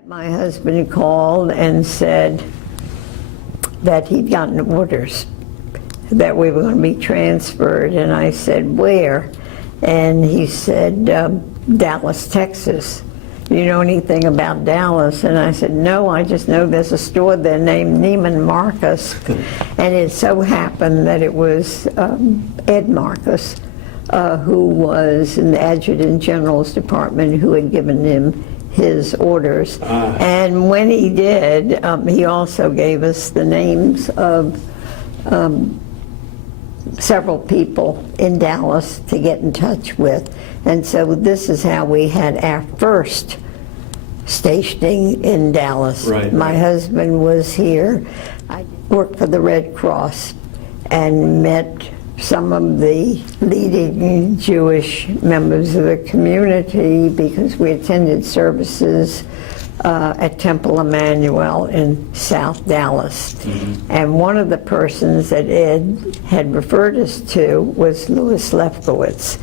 My husband called and said that he'd gotten orders that we were going to be transferred, and I said, where? And he said, Dallas, Texas. Do you know anything about Dallas? And I said, no, I just know there's a store there named Neiman Marcus. And it so happened that it was Ed Marcus, who was in the Adjutant General's department, who had given him his orders. And when he did, he also gave us the names of several people in Dallas to get in touch with. And so this is how we had our first stationing in Dallas. Right. My husband was here. I worked for the Red Cross and met some of the leading Jewish members of the community because we attended services at Temple Emmanuel in South Dallas. Mm-hmm. And one of the persons that Ed had referred us to was Louis Lefkowitz,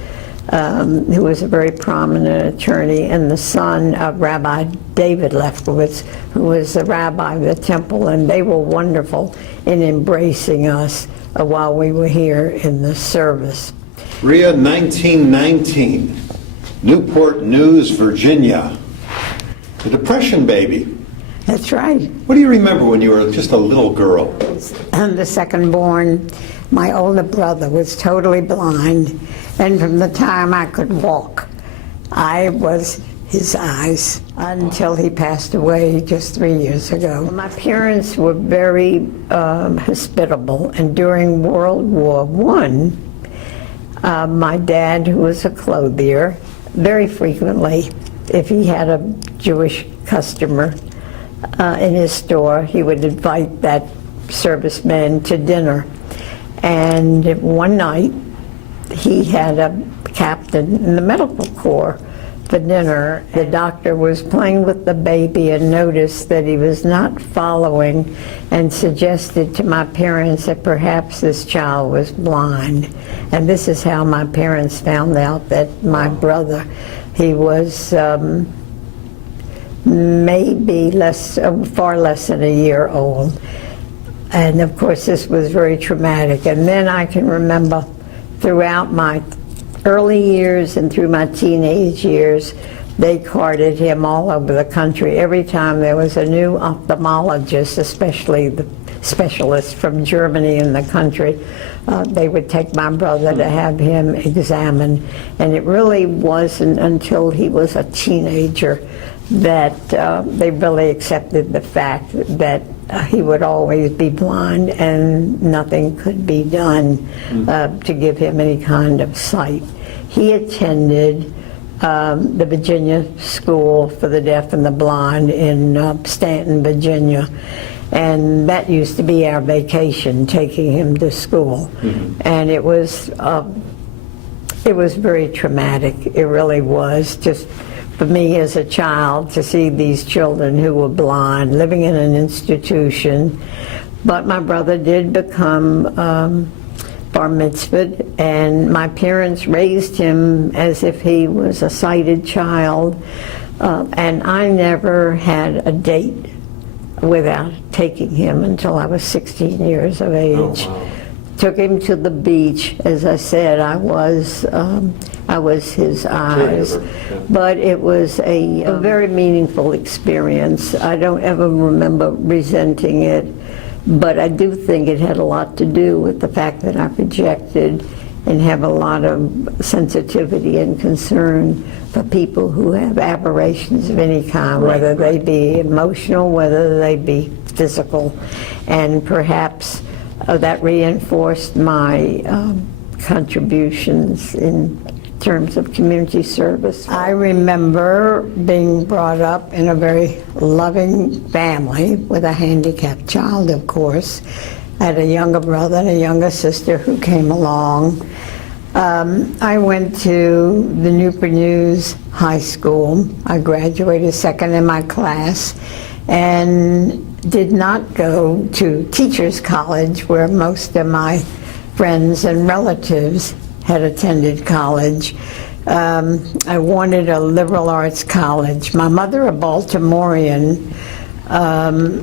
who was a very prominent attorney and the son of Rabbi David Lefkowitz, who was the rabbi of the temple, and they were wonderful in embracing us while we were here in the service. Rhea, 1919, Newport News, Virginia. The Depression baby. That's right. What do you remember when you were just a little girl? I'm the second born. My older brother was totally blind, and from the time I could walk, I was his eyes until he passed away just 3 years ago. My parents were very hospitable, and during World War I, my dad, who was a clothier, very frequently, if he had a Jewish customer in his store, he would invite that serviceman to dinner. And one night, he had a captain in the medical corps for dinner. The doctor was playing with the baby and noticed that he was not following and suggested to my parents that perhaps this child was blind. And this is how my parents found out that my brother, he was maybe far less than a year old. And of course this was very traumatic. And then I can remember throughout my early years and through my teenage years, they carted him all over the country. Every time there was a new ophthalmologist, especially the specialists from Germany in the country, they would take my brother to have him examined. And it really wasn't until he was a teenager that they really accepted the fact that he would always be blind and nothing could be done to give him any kind of sight. He attended the Virginia School for the Deaf and the Blind in Stanton, Virginia. And that used to be our vacation, taking him to school. Mm-hmm. And it was very traumatic. It really was. Just for me as a child to see these children who were blind living in an institution. But my brother did become bar mitzvahed, and my parents raised him as if he was a sighted child. And I never had a date without taking him until I was 16 years of age. Oh, wow. Took him to the beach. As I said, I was his eyes. But it was a very meaningful experience. I don't ever remember resenting it, but I do think it had a lot to do with the fact that I projected and have a lot of sensitivity and concern for people who have aberrations of any kind, whether they be emotional, whether they be physical. And perhaps that reinforced my contributions in terms of community service. I remember being brought up in a very loving family with a handicapped child, of course. I had a younger brother and a younger sister who came along. I went to the Newport News High School. I graduated second in my class and did not go to Teachers College, where most of my friends and relatives had attended college. I wanted a liberal arts college. My mother, a Baltimorean,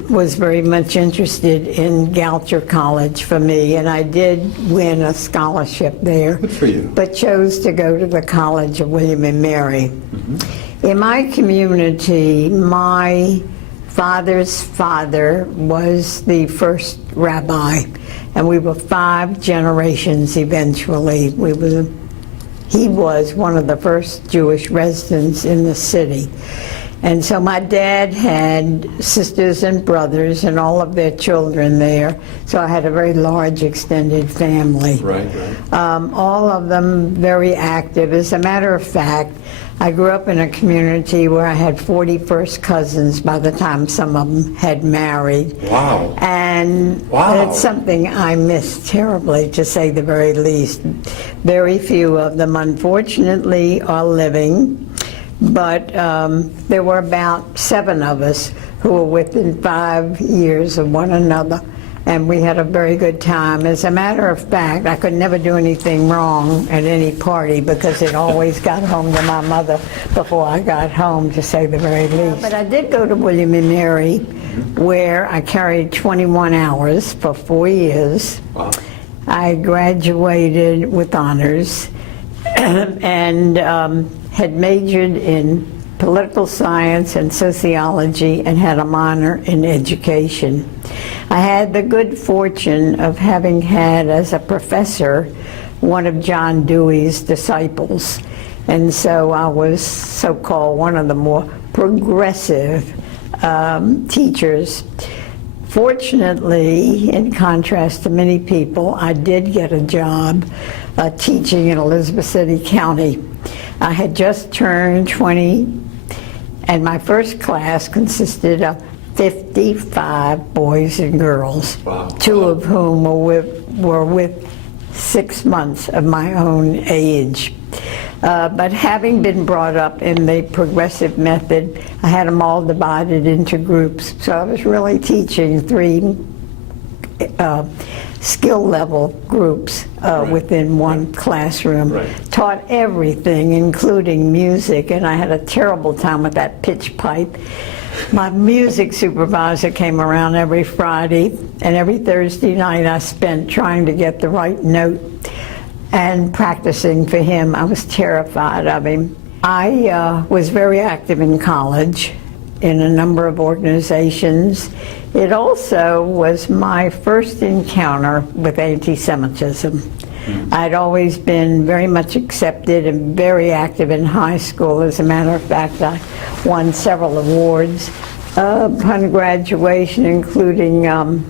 was very much interested in Goucher College for me, and I did win a scholarship there. Good for you. But chose to go to the College of William and Mary. In my community, my father's father was the first rabbi, and we were 5 generations eventually. He was one of the first Jewish residents in the city. And so my dad had sisters and brothers and all of their children there. So I had a very large extended family. Right. All of them very active. As a matter of fact, I grew up in a community where I had 40 first cousins by the time some of them had married. Wow. And Wow. it's something I miss terribly, to say the very least. Very few of them, unfortunately, are living. But there were about 7 of us who were within 5 years of one another, and we had a very good time. As a matter of fact, I could never do anything wrong at any party because it always got home to my mother before I got home, to say the very least. But I did go to William and Mary, where I carried 21 hours for 4 years. Wow. I graduated with honors and had majored in political science and sociology and had a minor in education. I had the good fortune of having had as a professor one of John Dewey's disciples, and so I was so-called one of the more progressive teachers. Fortunately, in contrast to many people, I did get a job teaching in Elizabeth City County. I had just turned 20, and my first class consisted of 55 boys and girls, Wow. 2 of whom were with 6 months of my own age. But having been brought up in the progressive method, I had them all divided into groups. So I was really teaching 3 skill level groups within one classroom. Right. Taught everything, including music, and I had a terrible time with that pitch pipe. My music supervisor came around every Friday, and every Thursday night I spent trying to get the right note and practicing for him. I was terrified of him. I was very active in college in a number of organizations. It also was my first encounter with anti-Semitism. I'd always been very much accepted and very active in high school. As a matter of fact, I won several awards upon graduation, including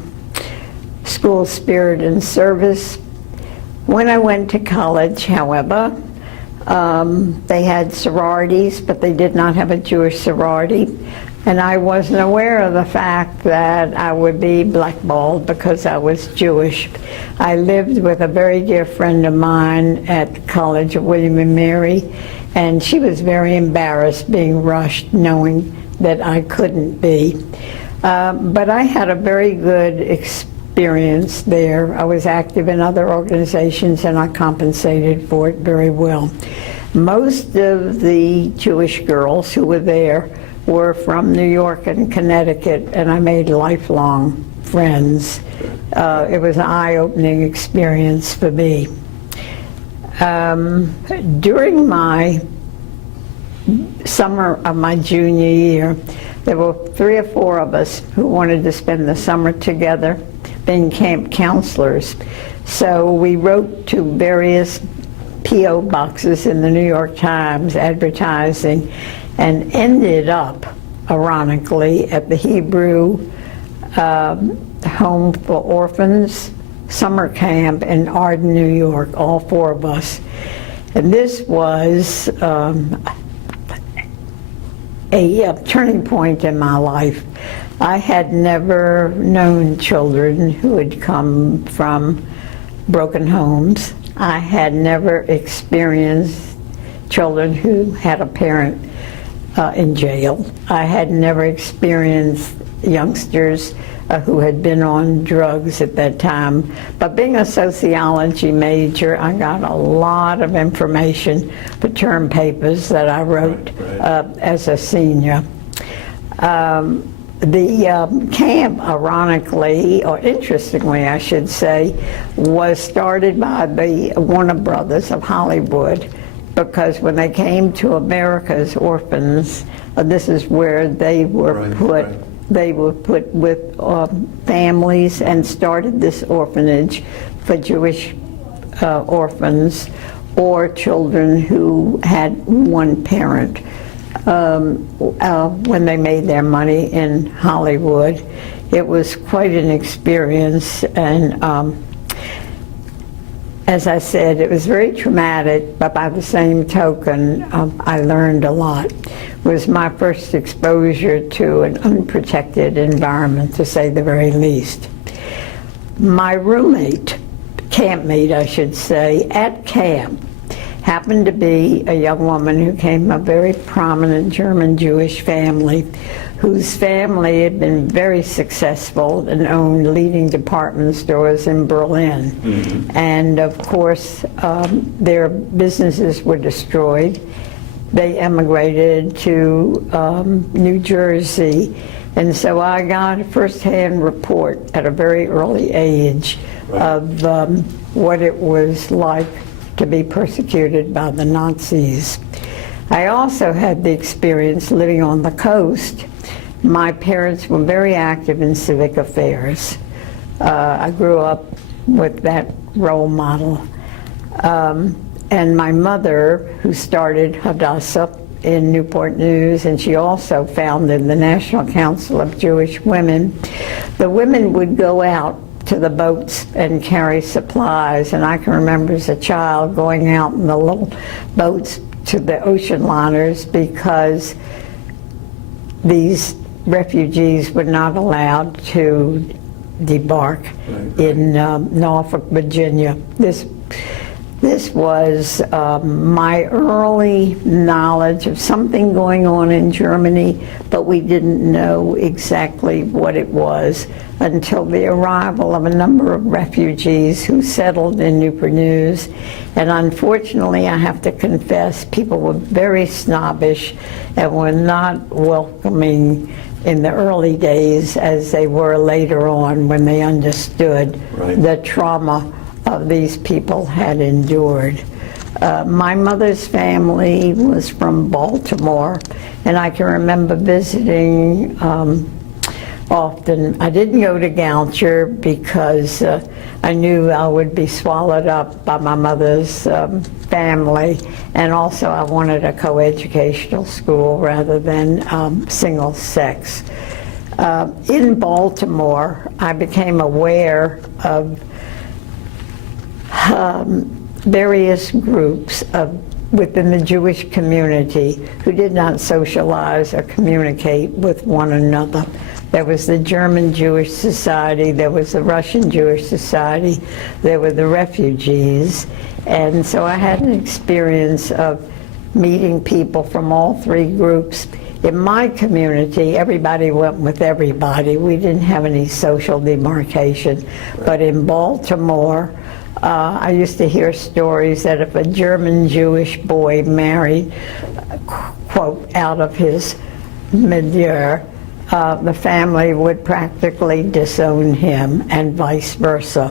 School Spirit and Service. When I went to college, however, they had sororities, but they did not have a Jewish sorority. And I wasn't aware of the fact that I would be blackballed because I was Jewish. I lived with a very dear friend of mine at the College of William and Mary, and she was very embarrassed being rushed, knowing that I couldn't be. But I had a very good experience there. I was active in other organizations, and I compensated for it very well. Most of the Jewish girls who were there were from New York and Connecticut, and I made lifelong friends. It was an eye-opening experience for me. During my summer of my junior year, there were 3 or 4 of us who wanted to spend the summer together being camp counselors. So we wrote to various P.O. boxes in the New York Times advertising, and ended up, ironically, at the Hebrew Home for Orphans summer camp in Arden, New York, all 4 of us. And this was a turning point in my life. I had never known children who had come from broken homes. I had never experienced children who had a parent in jail. I had never experienced youngsters who had been on drugs at that time. But being a sociology major, I got a lot of information for term papers that I wrote as a senior. The camp, ironically, or interestingly, I should say, was started by the Warner Brothers of Hollywood, because when they came to America's orphans, this is where they were put. They were put with families and started this orphanage for Jewish orphans or children who had one parent. When they made their money in Hollywood, it was quite an experience, and as I said, it was very traumatic, but by the same token, I learned a lot. It was my first exposure to an unprotected environment, to say the very least. My roommate, campmate I should say, at camp, happened to be a young woman who came from a very prominent German Jewish family, whose family had been very successful and owned leading department stores in Berlin. Mm-hmm. And of course, their businesses were destroyed. They emigrated to New Jersey. And so I got a first-hand report at a very early age of what it was like to be persecuted by the Nazis. I also had the experience living on the coast. My parents were very active in civic affairs. I grew up with that role model. And my mother, who started Hadassah in Newport News, and she also founded the National Council of Jewish Women, the women would go out to the boats and carry supplies. And I can remember as a child going out in the little boats to the ocean liners because these refugees were not allowed to debark in Norfolk, Virginia. This was my early knowledge of something going on in Germany, but we didn't know exactly what it was until the arrival of a number of refugees who settled in Newport News. And unfortunately, I have to confess, people were very snobbish and were not welcoming in the early days as they were later on when they understood the trauma of these people had endured. My mother's family was from Baltimore, and I can remember visiting often. I didn't go to Goucher because I knew I would be swallowed up by my mother's family, and also I wanted a coeducational school rather than single sex. In Baltimore, I became aware of various groups within the Jewish community who did not socialize or communicate with one another. There was the German Jewish Society, there was the Russian Jewish Society, there were the refugees. And so I had an experience of meeting people from all three groups. In my community, everybody went with everybody. We didn't have any social demarcation. But in Baltimore, I used to hear stories that if a German Jewish boy married, quote, out of his milieu, the family would practically disown him, and vice versa.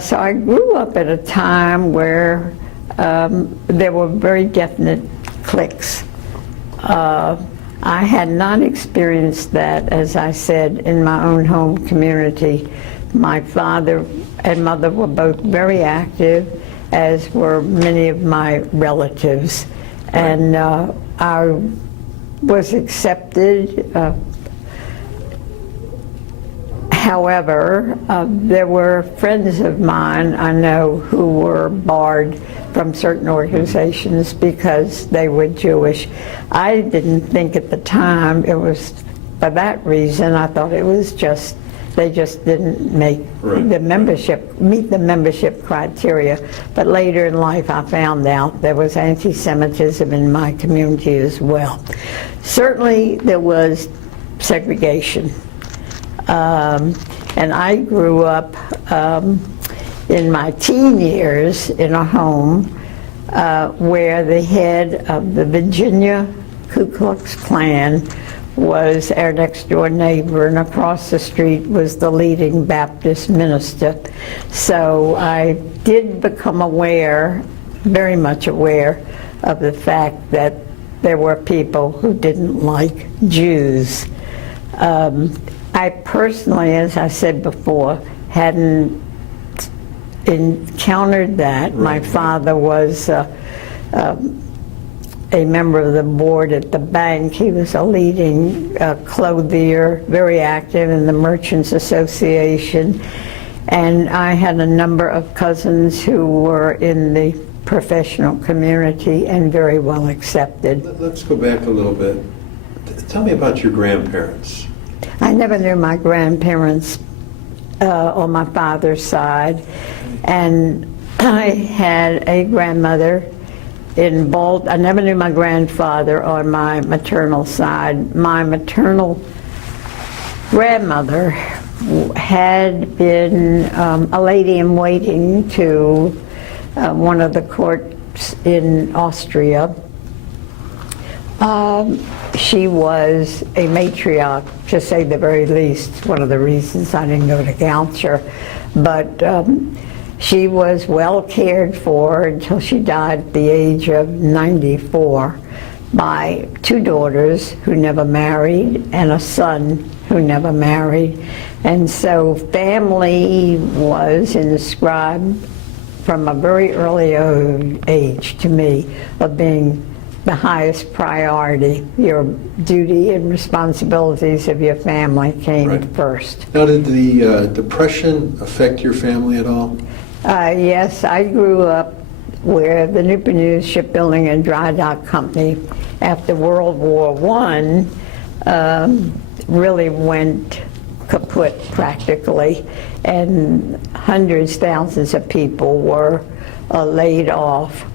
So I grew up at a time where there were very definite cliques. I had not experienced that, as I said, in my own home community. My father and mother were both very active, as were many of my relatives. And I was accepted. However, there were friends of mine I know who were barred from certain organizations because they were Jewish. I didn't think at the time it was for that reason. I thought it was just they just didn't make meet the membership criteria. But later in life I found out there was anti-Semitism in my community as well. Certainly there was segregation. And I grew up in my teen years in a home where the head of the Virginia Ku Klux Klan was our next door neighbor, and across the street was the leading Baptist minister. So I did become aware, very much aware, of the fact that there were people who didn't like Jews. I personally, as I said before, hadn't encountered that. My father was a member of the board at the bank. He was a leading clothier, very active in the Merchants Association. And I had a number of cousins who were in the professional community and very well accepted. Let's go back a little bit. Tell me about your grandparents. I never knew my grandparents on my father's side. And I had a grandmother in I never knew my grandfather on my maternal side. My maternal grandmother had been a lady-in-waiting to one of the courts in Austria. She was a matriarch, to say the very least. One of the reasons I didn't go to Goucher. But she was well cared for until she died at the age of 94 by two daughters who never married and a son who never married. And so family was inscribed from a very early age to me of being the highest priority. Your duty and responsibilities of your family came first. Now, did the Depression affect your family at all? Yes, I grew up where the Newport News Shipbuilding and Dry Dock Company, after World War I, really went kaput practically, and hundreds, thousands of people were laid off.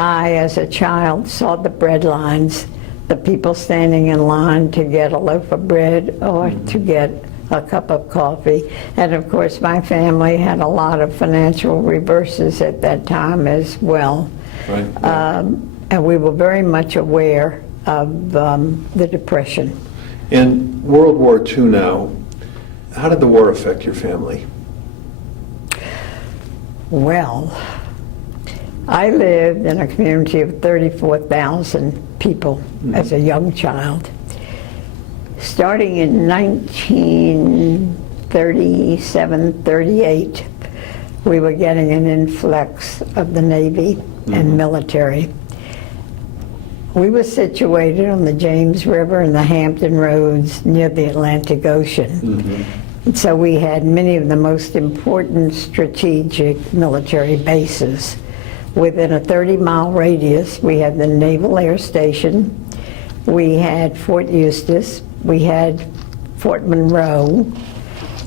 I, as a child, saw the bread lines, the people standing in line to get a loaf of bread or to get a cup of coffee. And of course, my family had a lot of financial reverses at that time as well. Right. And we were very much aware of the Depression. In World War II now, how did the war affect your family? Well, I lived in a community of 34,000 people as a young child. Starting in 1937, 38, we were getting an influx of the Navy and military. We were situated on the James River and the Hampton Roads near the Atlantic Ocean. And so we had many of the most important strategic military bases. Within a 30-mile radius, we had the Naval Air Station, we had Fort Eustis, we had Fort Monroe,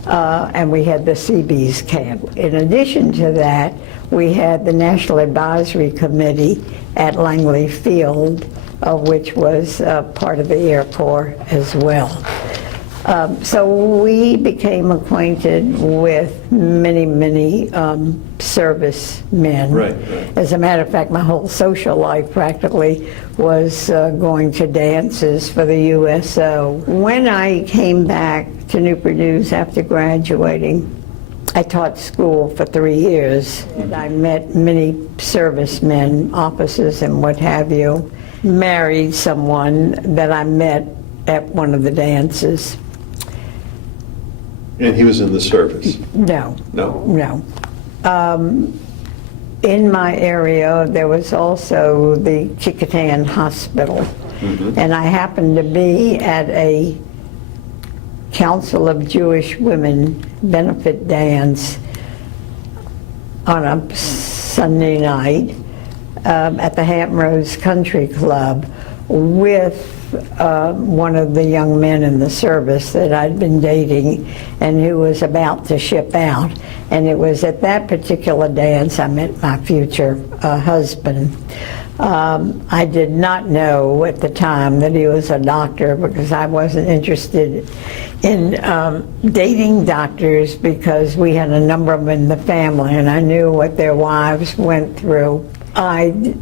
and we had the Seabees camp. In addition to that, we had the National Advisory Committee at Langley Field, which was part of the Air Corps as well. So we became acquainted with many, many servicemen. Right. As a matter of fact, my whole social life practically was going to dances for the USO. When I came back to Newport News after graduating, I taught school for 3 years. And I met many servicemen, officers and what have you. Married someone that I met at one of the dances. And he was in the service? No. No? No. In my area, there was also the Kecoughtan Hospital. And I happened to be at a Council of Jewish Women benefit dance on a Sunday night at the Hampton Roads Country Club with one of the young men in the service that I'd been dating and who was about to ship out. And it was at that particular dance I met my future husband. I did not know at the time that he was a doctor because I wasn't interested in dating doctors because we had a number of them in the family and I knew what their wives went through. I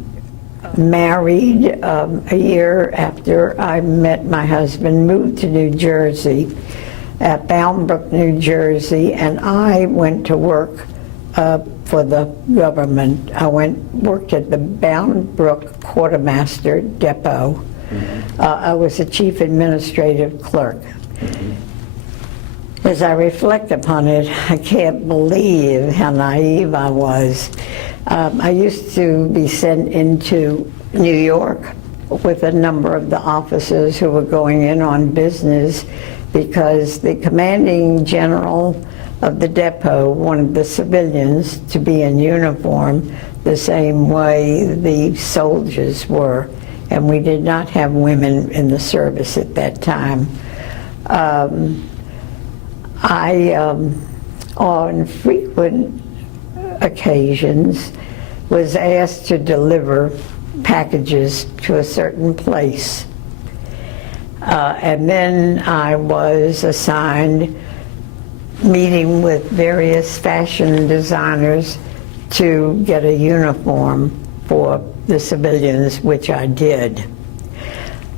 married a year after I met my husband, moved to New Jersey, at Bound Brook, New Jersey, and I went to work for the government. I worked at the Bound Brook Quartermaster Depot. I was the chief administrative clerk. As I reflect upon it, I can't believe how naive I was. I used to be sent into New York with a number of the officers who were going in on business because the commanding general of the depot wanted the civilians to be in uniform the same way the soldiers were, and we did not have women in the service at that time. I, on frequent occasions, was asked to deliver packages to a certain place. And then I was assigned meeting with various fashion designers to get a uniform for the civilians, which I did.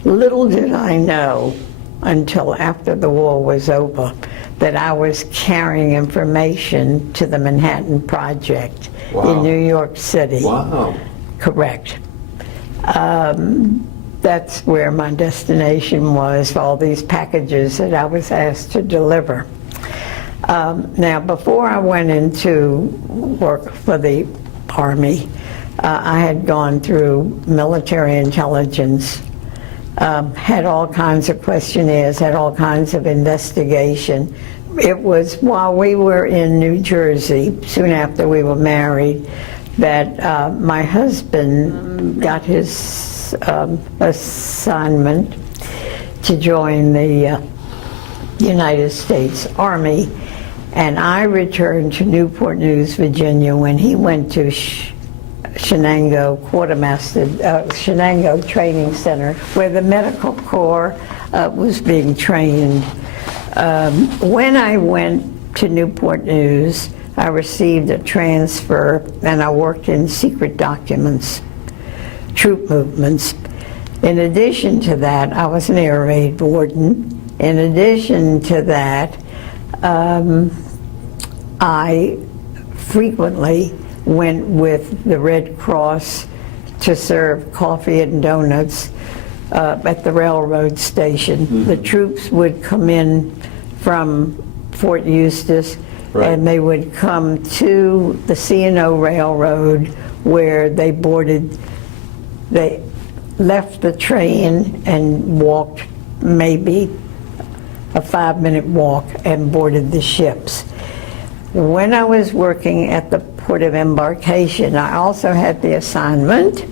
Little did I know until after the war was over that I was carrying information to the Manhattan Project in New York City. Wow. Correct. That's where my destination was, all these packages that I was asked to deliver. Now, before I went into work for the Army, I had gone through military intelligence, had all kinds of questionnaires, had all kinds of investigation. It was while we were in New Jersey, soon after we were married, that my husband got his assignment to join the United States Army, and I returned to Newport News, Virginia, when he went to Shenango Shenango Training Center, where the Medical Corps was being trained. When I went to Newport News, I received a transfer and I worked in secret documents, troop movements. In addition to that, I was an air raid warden. In addition to that, I frequently went with the Red Cross to serve coffee and donuts at the railroad station. The troops would come in from Fort Eustis, and they would come to the C&O Railroad where they left the train and walked maybe a 5-minute walk and boarded the ships. When I was working at the port of embarkation, I also had the assignment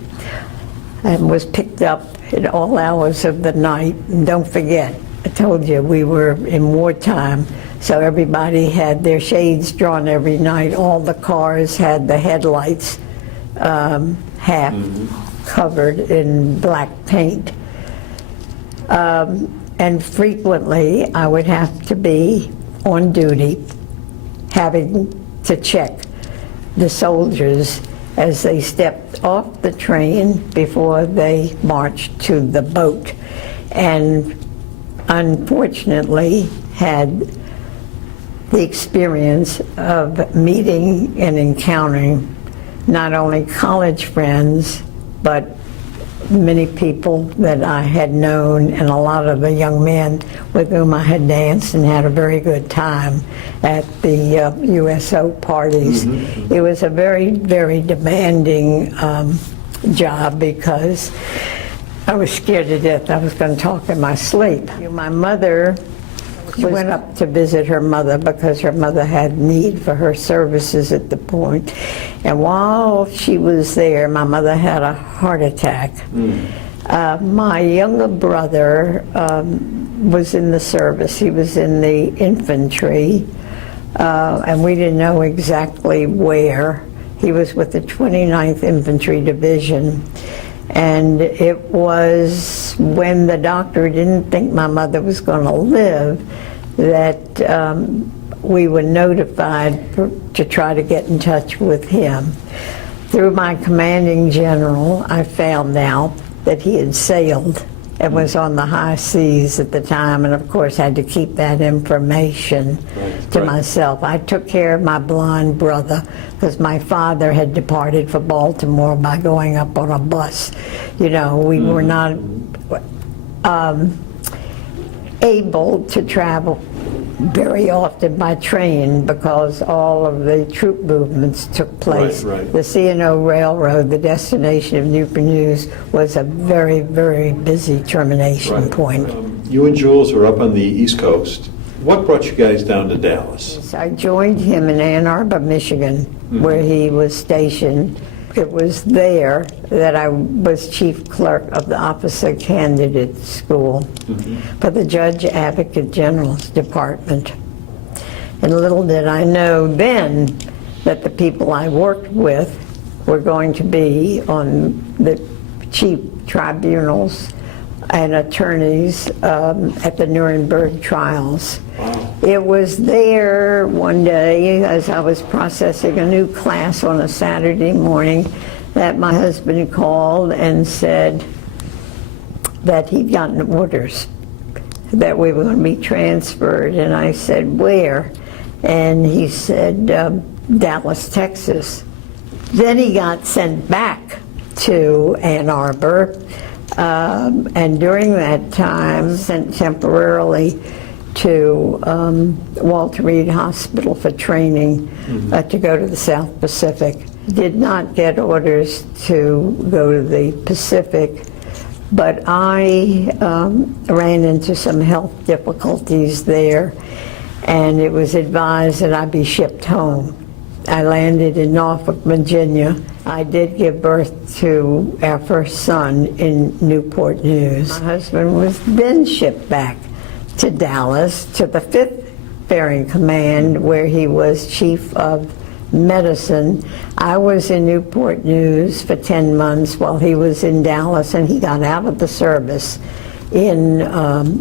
and was picked up at all hours of the night. And don't forget, I told you we were in wartime, so everybody had their shades drawn every night. All the cars had the headlights half covered in black paint. And frequently I would have to be on duty, having to check the soldiers as they stepped off the train before they marched to the boat. And unfortunately had the experience of meeting and encountering not only college friends, but many people that I had known and a lot of the young men with whom I had danced and had a very good time at the USO parties. It was a very, very demanding job because I was scared to death I was going to talk in my sleep. My mother, she went up to visit her mother because her mother had need for her services at the point. And while she was there, my mother had a heart attack. My younger brother was in the service. He was in the infantry, and we didn't know exactly where. He was with the 29th Infantry Division. And it was when the doctor didn't think my mother was going to live that we were notified to try to get in touch with him. Through my commanding general, I found out that he had sailed and was on the high seas at the time, and of course had to keep that information to myself. I took care of my blind brother because my father had departed for Baltimore by going up on a bus. You know, we were not able to travel very often by train because all of the troop movements took place. The C&O Railroad, the destination of Newport News, was a very, very busy termination point. You and Jules are up on the East Coast. What brought you guys down to Dallas? I joined him in Ann Arbor, Michigan, where he was stationed. It was there that I was chief clerk of the officer candidate school for the Judge Advocate General's Department. And little did I know then that the people I worked with were going to be on the chief tribunals and attorneys at the Nuremberg trials. It was there one day as I was processing a new class on a Saturday morning that my husband called and said that he'd gotten orders that we were going to be transferred. And I said, where? And he said, Dallas, Texas. Then he got sent back to Ann Arbor, and during that time sent temporarily to Walter Reed Hospital for training to go to the South Pacific. Did not get orders to go to the Pacific, but I ran into some health difficulties there, and it was advised that I be shipped home. I landed in Norfolk, Virginia. I did give birth to our first son in Newport News. My husband was then shipped back to Dallas, to the 5th Bearing Command, where he was chief of medicine. I was in Newport News for 10 months while he was in Dallas, and he got out of the service in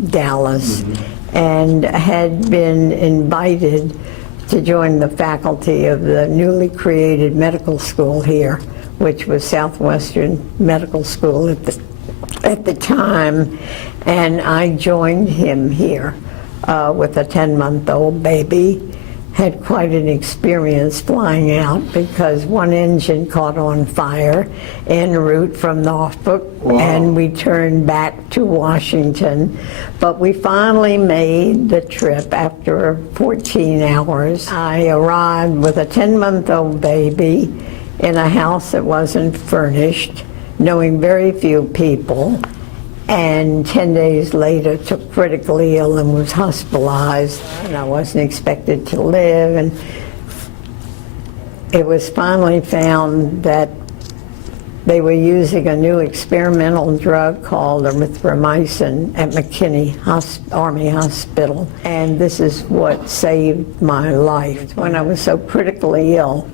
Dallas and had been invited to join the faculty of the newly created medical school here, which was Southwestern Medical School at the time, and I joined him here with a 10-month-old baby. Had quite an experience flying out because one engine caught on fire en route from Norfolk, and we turned back to Washington. But we finally made the trip after 14 hours. I arrived with a 10-month-old baby in a house that wasn't furnished, knowing very few people, and 10 days later took critically ill and was hospitalized, and I wasn't expected to live. And it was finally found that they were using a new experimental drug called erythromycin at McKinney Army Hospital, and this is what saved my life. When I was so critically ill,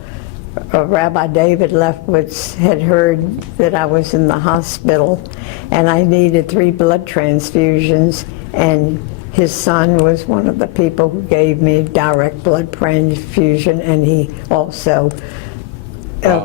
Rabbi David Lefkowitz had heard that I was in the hospital and I needed 3 blood transfusions, and his son was one of the people who gave me direct blood transfusion, and he also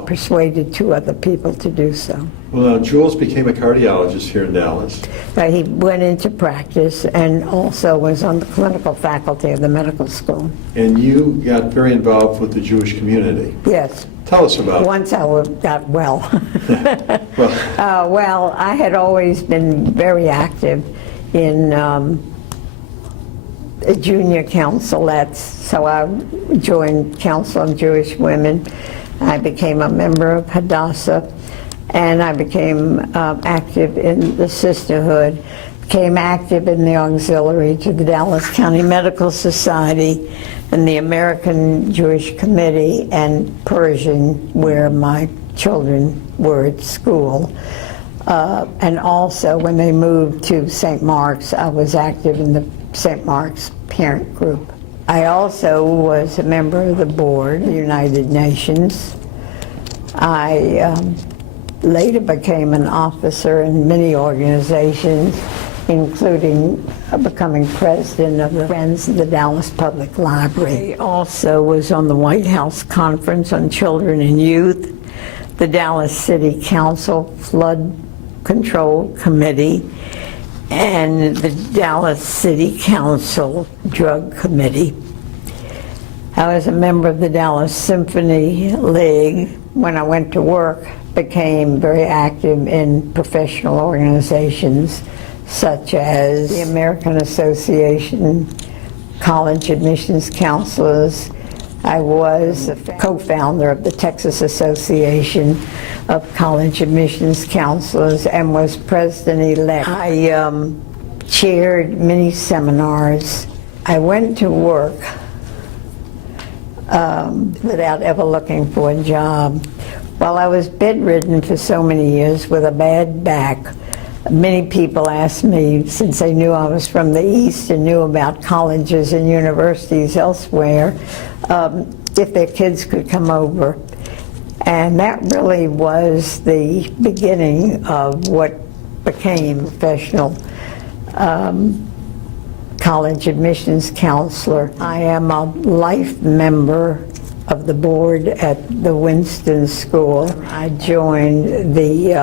persuaded 2 other people to do so. Well, now Jules became a cardiologist here in Dallas. He went into practice and also was on the clinical faculty of the medical school. And you got very involved with the Jewish community. Yes. Tell us about it. Once I got well. Well, I had always been very active in junior councilettes, so I joined Council of Jewish Women. I became a member of Hadassah, and I became active in the sisterhood, became active in the auxiliary to the Dallas County Medical Society and the American Jewish Committee, and Persian, where my children were at school. And also when they moved to St. Mark's, I was active in the St. Mark's parent group. I also was a member of the board of the United Nations. I later became an officer in many organizations, including becoming president of the Friends of the Dallas Public Library. I also was on the White House Conference on Children and Youth, the Dallas City Council Flood Control Committee, and the Dallas City Council Drug Committee. I was a member of the Dallas Symphony League. When I went to work, became very active in professional organizations such as the American Association College Admissions Counselors. I was a co-founder of the Texas Association of College Admissions Counselors and was president-elect. I chaired many seminars. I went to work without ever looking for a job. While I was bedridden for so many years with a bad back, many people asked me, since they knew I was from the East and knew about colleges and universities elsewhere, if their kids could come over. And that really was the beginning of what became professional college admissions counselor. I am a life member of the board at the Winston School. I joined the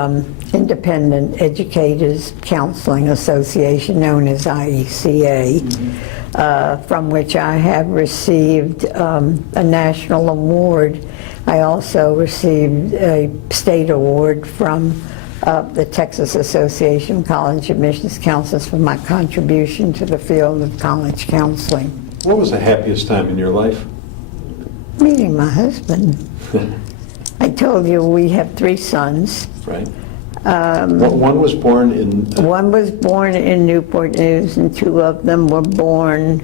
Independent Educators Counseling Association, known as IECA, from which I have received a national award. I also received a state award from the Texas Association of College Admissions Counselors for my contribution to the field of college counseling. What was the happiest time in your life? Meeting my husband. I told you we have 3 sons. Right. One was born in... One was born in Newport News, and 2 of them were born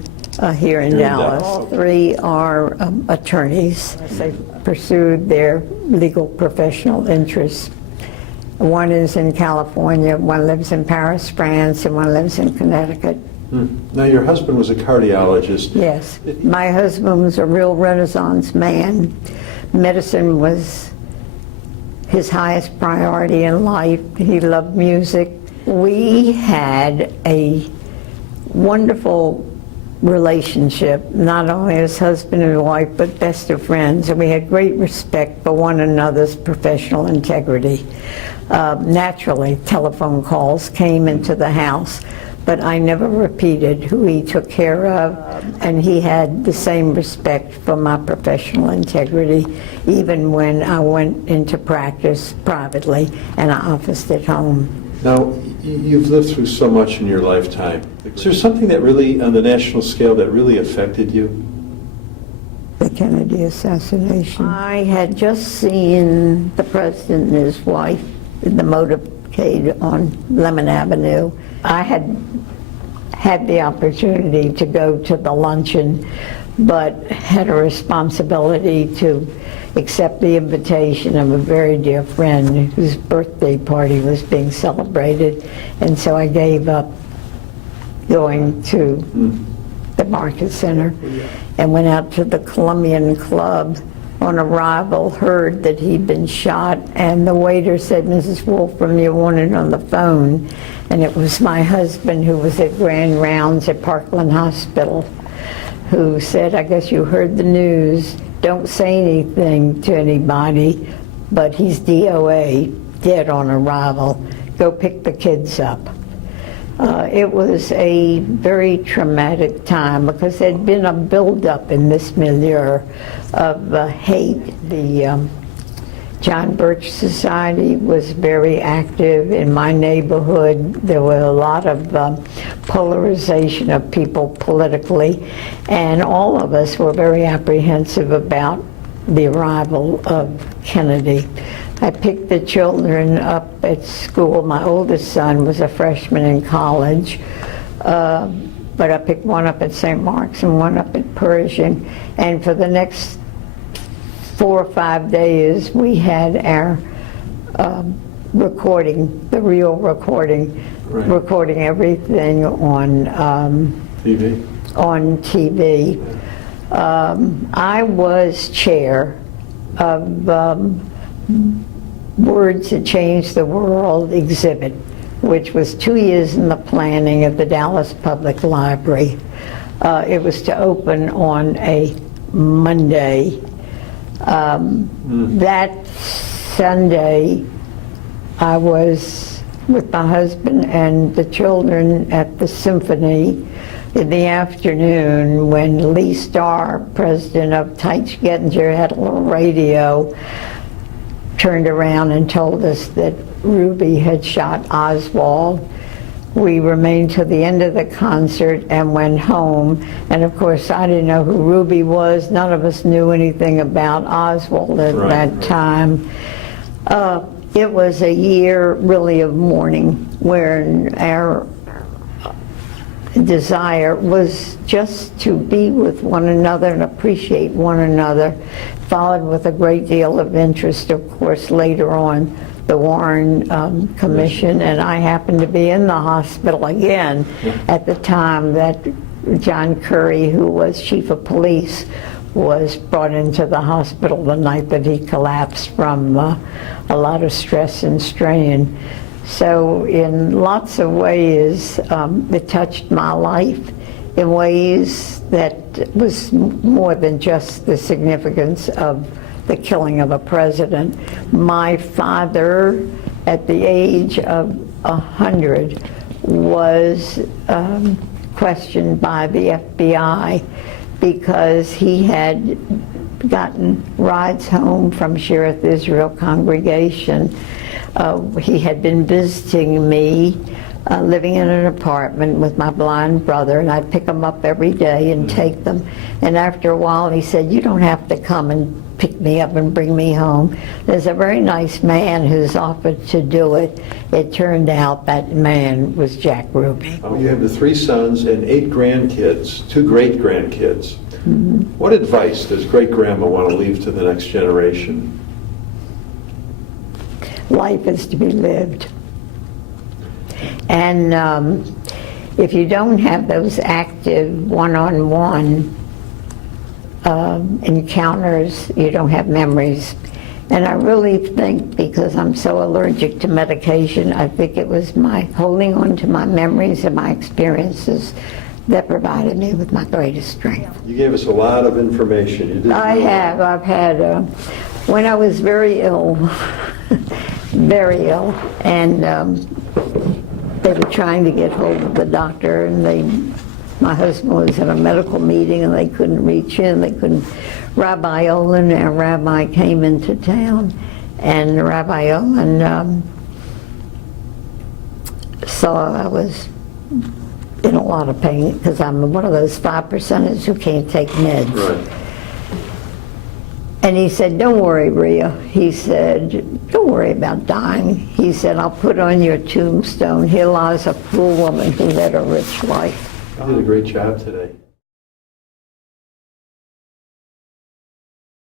here in Dallas. All 3 are attorneys. They pursued their legal professional interests. One is in California, one lives in Paris, France, and one lives in Connecticut. Now, your husband was a cardiologist. Yes. My husband was a real Renaissance man. Medicine was his highest priority in life. He loved music. We had a wonderful relationship, not only as husband and wife, but best of friends, and we had great respect for one another's professional integrity. Naturally, telephone calls came into the house, but I never repeated who he took care of, and he had the same respect for my professional integrity, even when I went into practice privately and I officed at home. Now, you've lived through so much in your lifetime. Is there something that really, on the national scale, that really affected you? The Kennedy assassination. I had just seen the president and his wife in the motorcade on Lemon Avenue. I had the opportunity to go to the luncheon, but had a responsibility to accept the invitation of a very dear friend whose birthday party was being celebrated, and so I gave up going to the Market Center and went out to the Columbian Club. On arrival, heard that he'd been shot, and the waiter said, "Mrs. Wolfram, you're wanted on the phone." And it was my husband, who was at grand rounds at Parkland Hospital, who said, "I guess you heard the news. Don't say anything to anybody, but he's DOA, dead on arrival. Go pick the kids up." It was a very traumatic time because there'd been a buildup in this milieu of hate. The John Birch Society was very active in my neighborhood. There were a lot of polarization of people politically, and all of us were very apprehensive about the arrival of Kennedy. I picked the children up at school. My oldest son was a freshman in college, but I picked one up at St. Mark's and one up at Pershing, and for the next 4 or 5 days we had our recording, the real recording, right, recording everything on TV. On TV. I was chair of Words That Changed the World exhibit, which was 2 years in the planning at the Dallas Public Library. It was to open on a Monday. That Sunday, I was with my husband and the children at the symphony in the afternoon when Lee Starr, president of Teitsch Gettinger, had a little radio, turned around and told us that Ruby had shot Oswald. We remained till the end of the concert and went home. And of course, I didn't know who Ruby was. None of us knew anything about Oswald at that time. It was a year really of mourning, where our desire was just to be with one another and appreciate one another, followed with a great deal of interest, of course, later on, the Warren Commission, and I happened to be in the hospital again at the time that John Curry, who was chief of police, was brought into the hospital the night that he collapsed from a lot of stress and strain. So in lots of ways, it touched my life in ways that was more than just the significance of the killing of a president. My father, at the age of 100, was questioned by the FBI because he had gotten rides home from Shearith Israel congregation. He had been visiting me, living in an apartment with my blind brother, and I'd pick him up every day and take them. And after a while, he said, "You don't have to come and pick me up and bring me home. There's a very nice man who's offered to do it." It turned out that man was Jack Ruby. You have the 3 sons and 8 grandkids, 2 great-grandkids. What advice does great-grandma want to leave to the next generation? Life is to be lived. And if you don't have those active one-on-one encounters, you don't have memories. And I really think, because I'm so allergic to medication, I think it was my holding on to my memories and my experiences that provided me with my greatest strength. You gave us a lot of information. You didn't I have. I've had, when I was very ill, very ill, and they were trying to get hold of the doctor, and my husband was at a medical meeting and they couldn't reach him. They couldn't. Rabbi Olin, our rabbi, came into town, and Rabbi Olin saw I was in a lot of pain because I'm one of those 5%ers who can't take meds. Right. And he said, "Don't worry, Rhea." He said, "Don't worry about dying." He said, "I'll put on your tombstone, here lies a poor woman who led a rich life." You did a great job today.